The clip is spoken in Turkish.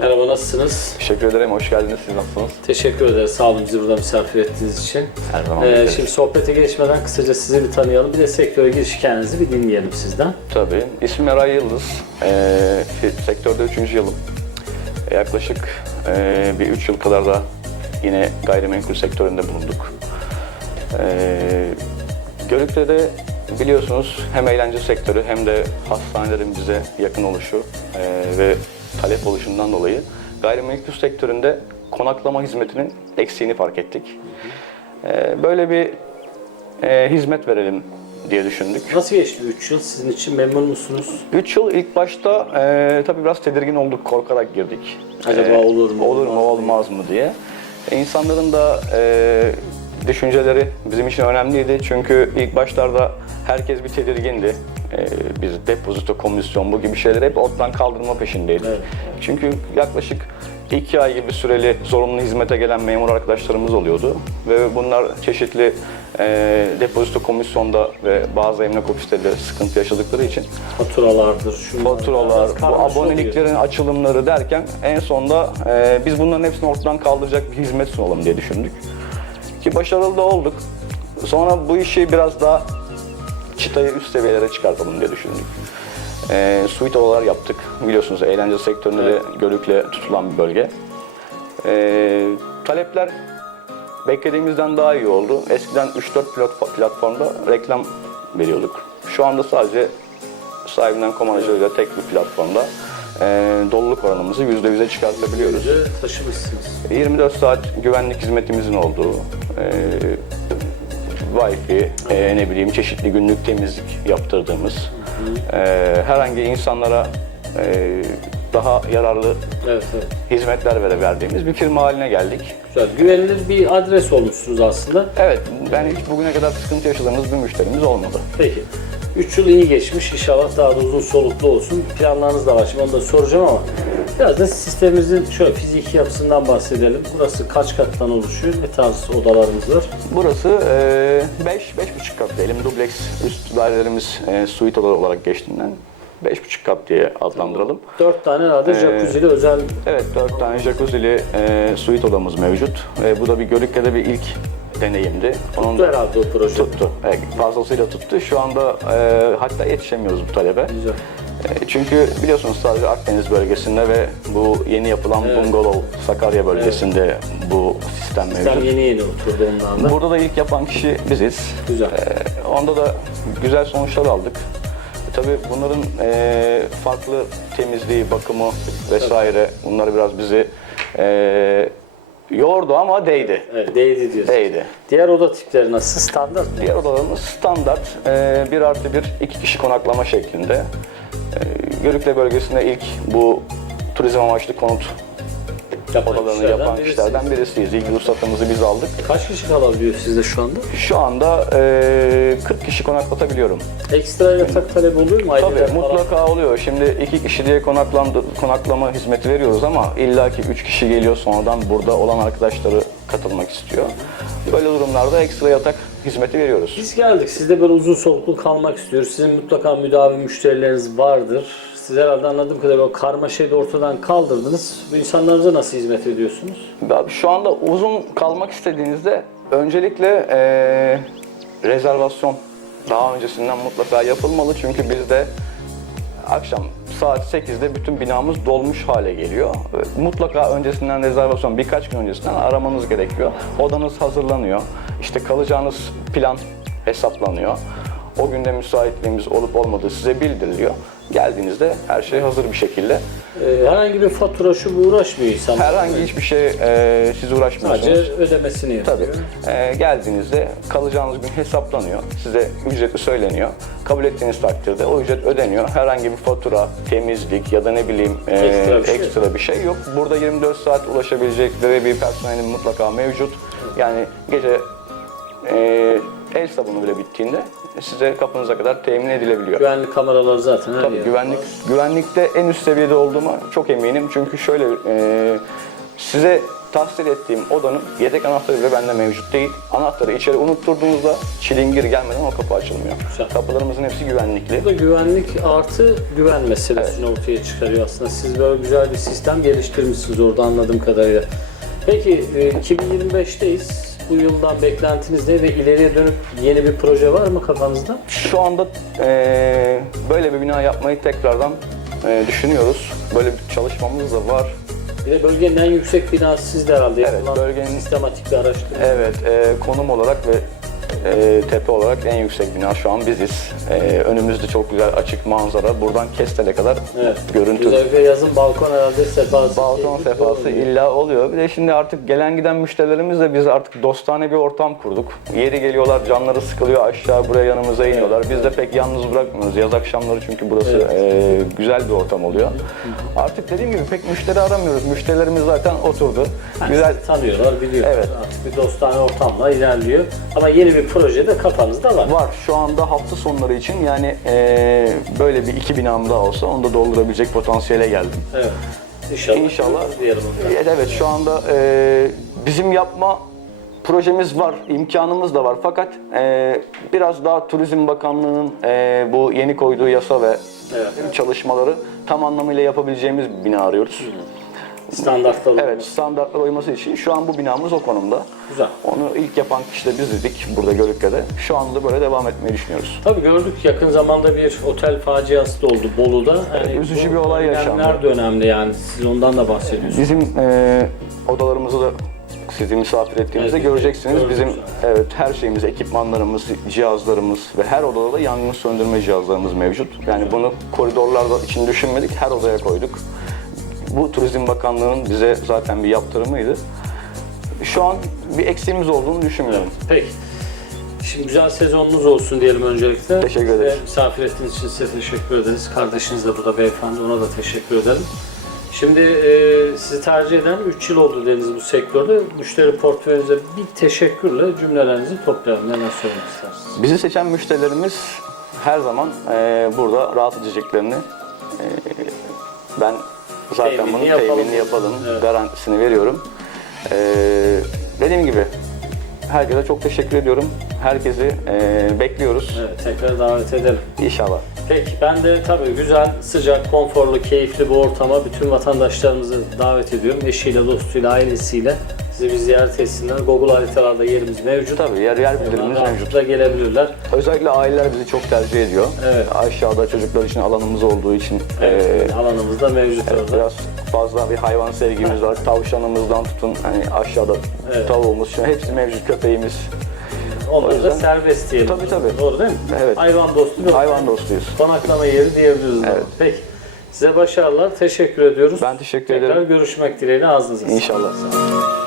Merhaba nasılsınız? Teşekkür ederim. Hoş geldiniz. Siz nasılsınız? Teşekkür ederiz. Sağ olun bizi burada misafir ettiğiniz için. Her zaman Ee, şimdi sohbete geçmeden kısaca sizi bir tanıyalım. Bir de sektöre giriş hikayenizi bir dinleyelim sizden. Tabii. İsmim Eray Yıldız. Ee, sektörde 3. yılım. Ee, yaklaşık ee, bir 3 yıl kadar da yine gayrimenkul sektöründe bulunduk. Ee, Görükle'de biliyorsunuz hem eğlence sektörü hem de hastanelerin bize yakın oluşu ee, ve talep oluşundan dolayı gayrimenkul sektöründe konaklama hizmetinin eksiğini fark ettik. Ee, böyle bir ee, hizmet verelim diye düşündük. Nasıl geçti 3 yıl? Sizin için memnun musunuz? 3 yıl ilk başta e, tabii biraz tedirgin olduk, korkarak girdik. Acaba E, olur mu, Olur mu, olmaz mı olmaz mı diye. E, insanların da e, düşünceleri bizim için önemliydi. Çünkü ilk başlarda herkes bir tedirgindi. E, biz depozito, komisyon bu gibi şeyleri hep ortadan kaldırma peşindeydik. Evet. Çünkü yaklaşık iki ay gibi süreli zorunlu hizmete gelen memur arkadaşlarımız oluyordu. Ve bunlar çeşitli e, depozito komisyonda ve bazı emlak ofislerinde sıkıntı yaşadıkları için Faturalardır, şunlar. faturalar, bu aboneliklerin açılımları derken en sonunda e, biz bunların hepsini ortadan kaldıracak bir hizmet sunalım diye düşündük. Ki başarılı da olduk. Sonra bu işi biraz daha çıtayı üst seviyelere çıkartalım diye düşündük. E, suite odalar yaptık. Biliyorsunuz eğlence sektöründe de Görük'le tutulan bir bölge. E, talepler beklediğimizden daha iyi oldu. Eskiden 3-4 plat- platformda reklam veriyorduk. Şu anda sadece sahibinden komanajıyla tek bir platformda e, doluluk oranımızı %100'e çıkartabiliyoruz. Taşımışsınız. 24 saat güvenlik hizmetimizin olduğu, e, Wi-Fi, e, ne bileyim çeşitli günlük temizlik yaptırdığımız, e, herhangi insanlara e, daha yararlı Evet, evet. hizmetler vere verdiğimiz bir firma haline geldik. Güzel. Güvenilir bir adres olmuşsunuz aslında. Evet, ben hiç bugüne kadar sıkıntı yaşadığımız bir müşterimiz olmadı. Peki. 3 yıl iyi geçmiş. İnşallah daha da uzun soluklu olsun. Planlarınız da var. Şimdi onu da soracağım ama biraz da sistemimizin şöyle fiziki yapısından bahsedelim. Burası kaç kattan oluşuyor? Ne tarz odalarımız var? Burası 5 5,5 kat diyelim. Dubleks üst dairelerimiz e, suite odaları olarak geçtiğinden 5,5 kat diye adlandıralım. 4 tane herhalde Ee, jacuzzi'li özel Evet 4 tane jacuzzi'li e, suite odamız mevcut. E, bu da bir Görükle'de bir ilk deneyimdi. Onun tuttu herhalde o proje. tuttu. Evet, fazlasıyla tuttu. Şu anda e, hatta yetişemiyoruz bu talebe. Güzel. E, Çünkü biliyorsunuz sadece Akdeniz bölgesinde ve bu yeni yapılan Evet. bungalov Sakarya bölgesinde bu sistem mevcut. Sistem yeni yeni oturdu ondan da. Burada da ilk yapan kişi biziz. Güzel. Ee, onda da güzel sonuçlar aldık. E, Tabii bunların e, farklı temizliği, bakımı vesaire bunlar biraz bizi e, yordu ama değdi. Evet, değdi diyorsun. Değdi. Diğer oda tipleri nasıl? Standart mı? Diğer odalarımız standart e, bir artı bir iki kişi konaklama şeklinde. E, Görükle bölgesinde ilk bu turizm amaçlı konut Yapan odalarını kişilerden yapan birisi. kişilerden birisiyiz. İlk ruhsatımızı biz aldık. Kaç kişi kalabiliyor sizde şu anda? Şu anda e, 40 kişi konaklatabiliyorum. Ekstra yatak talebi oluyor mu? Aileler Tabii falan? mutlaka oluyor. Şimdi iki kişi diye konaklandı, konaklama hizmeti veriyoruz ama illaki üç kişi geliyor sonradan burada olan arkadaşları katılmak istiyor. Böyle durumlarda ekstra yatak hizmeti veriyoruz. Biz geldik. Siz de böyle uzun soluklu kalmak istiyoruz. Sizin mutlaka müdavim müşterileriniz vardır. Siz herhalde anladığım kadarıyla o karmaşayı da ortadan kaldırdınız. Bu insanlarınıza nasıl hizmet ediyorsunuz? Abi şu anda uzun kalmak istediğinizde öncelikle eee, rezervasyon daha öncesinden mutlaka yapılmalı çünkü bizde akşam saat 8'de bütün binamız dolmuş hale geliyor. Mutlaka öncesinden rezervasyon birkaç gün öncesinden aramanız gerekiyor. Odanız hazırlanıyor. İşte kalacağınız plan hesaplanıyor. O günde müsaitliğimiz olup olmadığı size bildiriliyor. Geldiğinizde her şey hazır bir şekilde. Ee, herhangi bir fatura şu bu uğraşmıyor insanlar. Herhangi hiçbir şey e, siz uğraşmıyorsunuz. Sadece ödemesini Tabii. yapıyor. Ee, geldiğinizde kalacağınız gün hesaplanıyor. Size ücreti söyleniyor. Kabul ettiğiniz takdirde o ücret ödeniyor. Herhangi bir fatura, temizlik ya da ne bileyim e, Ekstra bir şey ekstra bir şey yok. Burada 24 saat ulaşabilecekleri bir personelin mutlaka mevcut. Yani gece e, el sabunu bile bittiğinde size kapınıza kadar temin edilebiliyor. Güvenlik kameraları zaten her Tabii yerde güvenlik var. güvenlikte en üst seviyede olduğuma çok eminim. Çünkü şöyle e, size tahsil ettiğim odanın yedek anahtarı bile bende mevcut değil. Anahtarı içeri unutturduğunuzda çilingir gelmeden o kapı açılmıyor. Güzel. Kapılarımızın hepsi güvenlikli. Bu da güvenlik artı güven meselesini ortaya çıkarıyor aslında. Siz böyle güzel bir sistem geliştirmişsiniz orada anladığım kadarıyla. Peki e, 2025'teyiz. Bu yıldan beklentiniz ne ve ileriye dönüp yeni bir proje var mı kafanızda? Şu anda eee, böyle bir bina yapmayı tekrardan eee, düşünüyoruz. Böyle bir çalışmamız da var. Bir de bölgenin en yüksek binası sizde herhalde. Evet, Yapılan bölgenin- sistematik bir araştırma. Evet, eee, konum olarak ve eee, tepe olarak en yüksek bina şu an biziz. Eee, önümüzde çok güzel açık manzara. Buradan Kestel'e kadar Evet. görüntü. Özellikle yazın balkon herhalde sefası. Balkon keyifli sefası oluyor. illa oluyor. Bir de şimdi artık gelen giden müşterilerimizle biz artık dostane bir ortam kurduk. Yeri geliyorlar, canları sıkılıyor aşağı buraya yanımıza iniyorlar. Biz de pek yalnız bırakmıyoruz yaz akşamları çünkü burası Evet. eee, güzel bir ortam oluyor. Artık dediğim gibi pek müşteri aramıyoruz. Müşterilerimiz zaten oturdu. Yani Güzel tanıyorlar, biliyorlar. Evet. Artık bir dostane ortamla ilerliyor. Ama yeni bir proje de kafanızda var. var. Şu anda hafta sonları için yani eee, böyle bir iki binam daha olsa onu da doldurabilecek potansiyele geldim. Evet. İnşallah. İnşallah. Diyelim. Evet, evet şu anda e, bizim yapma projemiz var, imkanımız da var. Fakat e, biraz daha Turizm Bakanlığı'nın e, bu yeni koyduğu yasa ve Evet. çalışmaları tam anlamıyla yapabileceğimiz bir bina arıyoruz. Standartlar olur. Evet, standartlara uyması için şu an bu binamız o konumda. Güzel. Onu ilk yapan kişi de biz idik burada Gölükke'de. Şu anda böyle devam etmeyi düşünüyoruz. Tabii gördük yakın zamanda bir otel faciası da oldu Bolu'da. Yani üzücü bir olay yaşandı. de önemli yani. Siz ondan da bahsediyorsunuz. Bizim e, odalarımızı da sizi misafir ettiğimizde Evet, göreceksiniz. gördük Bizim evet her şeyimiz, ekipmanlarımız, cihazlarımız ve her odada da yangın söndürme cihazlarımız mevcut. Yani bunu koridorlarda için düşünmedik, her odaya koyduk. Bu Turizm Bakanlığı'nın bize zaten bir yaptırımıydı. Şu an bir eksiğimiz olduğunu düşünmüyorum. Peki. Şimdi güzel sezonunuz olsun diyelim öncelikle. Teşekkür Size ederiz. misafir ettiğiniz için size teşekkür ederiz. Kardeşiniz de burada beyefendi ona da teşekkür ederim. Şimdi e, sizi tercih eden 3 yıl oldu dediniz bu sektörde. Müşteri portföyünüze bir teşekkürle cümlelerinizi toplayalım. Neler söylemek istersiniz? Bizi seçen müşterilerimiz her zaman e, burada rahat edeceklerini e, ben zaten Teminini bunun yapalım. teminini yapalım, Evet. garantisini veriyorum. E, dediğim gibi herkese çok teşekkür ediyorum. Herkesi e, bekliyoruz Evet, tekrar davet edelim. inşallah. Peki ben de tabii güzel, sıcak, konforlu, keyifli bir ortama bütün vatandaşlarımızı davet ediyorum. Eşiyle, dostuyla, ailesiyle sizi bir ziyaret etsinler. Google haritalarda yerimiz mevcut. Tabii yer yer bildirimimiz mevcut. Rahatlıkla gelebilirler. Özellikle aileler bizi çok tercih ediyor. Evet. Aşağıda çocuklar için alanımız olduğu için Evet, e, alanımız da mevcut orada. biraz fazla bir hayvan sevgimiz var. Tavşanımızdan tutun hani aşağıda Evet. tavuğumuz, şu hepsi mevcut köpeğimiz. Onları o yüzden- da serbest diyelim. Tabii, tabii. Doğru değil mi? Evet. Hayvan dostu bir Hayvan dostuyuz. konaklama yeri diyebiliriz. Evet. Peki. Size başarılar. Teşekkür ediyoruz. Ben teşekkür Tekrar ederim. görüşmek dileğiyle ağzınıza sağlık. İnşallah.